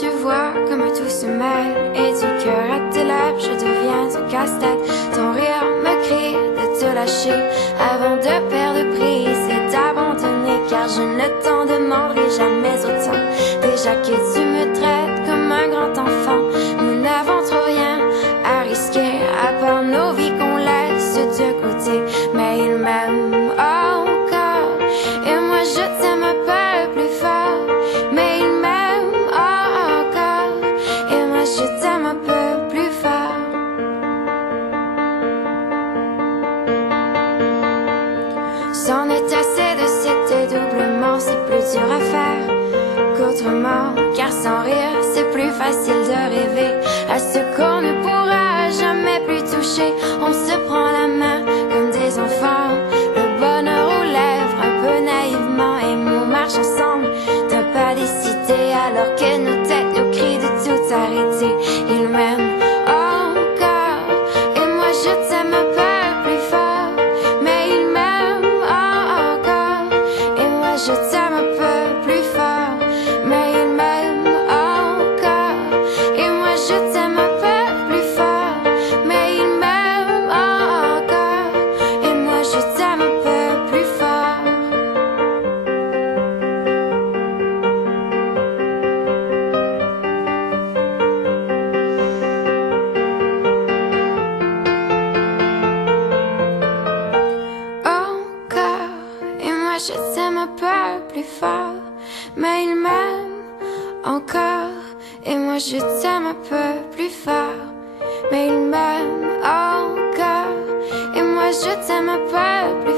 tu vois comme tout se mêle. Et du cœur à tes lèvres, je deviens un casse-tête. Ton rire me crie de te lâcher avant de perdre prise et d'abandonner. Car je ne t'en demanderai jamais autant. Déjà que tu me traites comme un grand enfant, nous n'avons trop rien à risquer à part nos vies qu'on laisse de côté. Mais il m'aime encore et moi je t'aime un peu plus fort. Mais il m'aime encore et moi je t'aime un peu plus fort. C'en est assez de cet dédoublement, c'est plus dur à faire qu'autrement. Car sans rire, c'est plus facile de rêver à ce qu'on ne pourra jamais plus toucher. On se prend la main comme des enfants, le bonheur aux lèvres un peu naïvement, et on marche ensemble d'un pas décidé alors que nos têtes nous crient de tout arrêter. Il m'aime encore et moi je t'aime un peu plus fort. Mais il m'aime encore et moi je t'aime un peu plus fort. Mais il m'aime encore et moi je t'aime un peu plus fort. Mais il m'aime encore et moi je t'aime un peu plus fort. Encore et moi je t'aime un peu plus fort. Mais il m'aime encore et moi je t'aime un peu plus fort. Mais il m'aime encore et moi je t'aime un peu plus